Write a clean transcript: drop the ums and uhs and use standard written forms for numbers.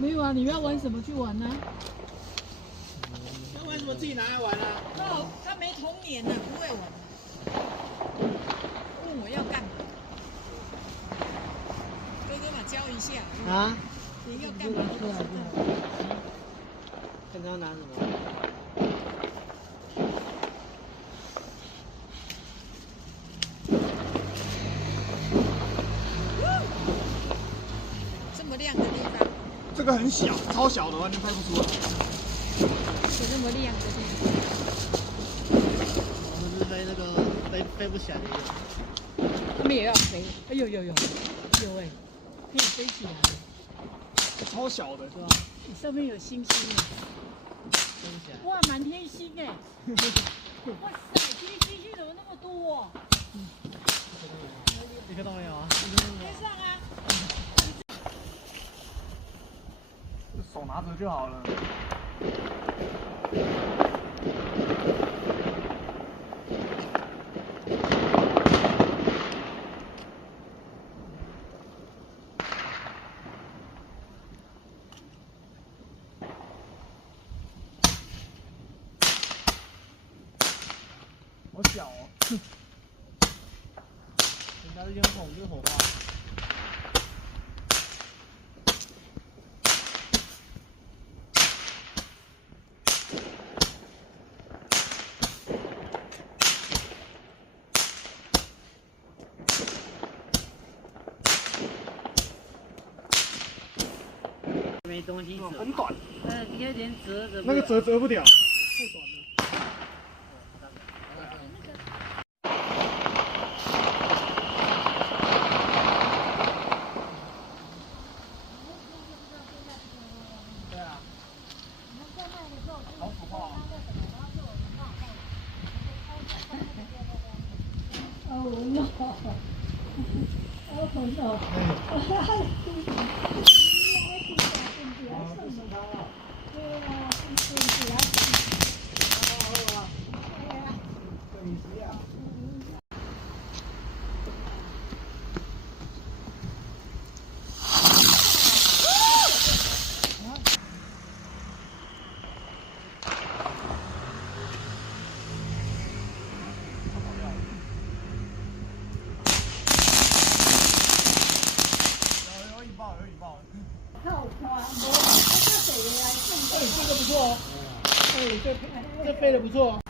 没有啊，你要玩什么去玩呢？要玩什么自己拿来玩啊？他没童年呢，不会玩。问我要干嘛？哥哥嘛，教一下。啊？你要干嘛？不知道。看他拿什么？这么亮的地方，这个很小，超小的，完全拍不出来。有那么亮的地方。我们是飞那个飞不起来的一个。他们也要飞。哎呦有哎，可以飞起来。超小的，对吧？你上面有星星哎。飞不起来。哇，满天星哎！哇塞，今天星星怎么那么多？一个都没有啊。天上啊！手拿着就好了。好小哦。人家是用红，是火花。没东西折，很短，应该连折不了。那个折不了，太短了。对啊。好可怕啊！哦 no！ 哦 no！ 靠船，我这谁来送？哎，这个不错哦。哎，这飞得不错哦。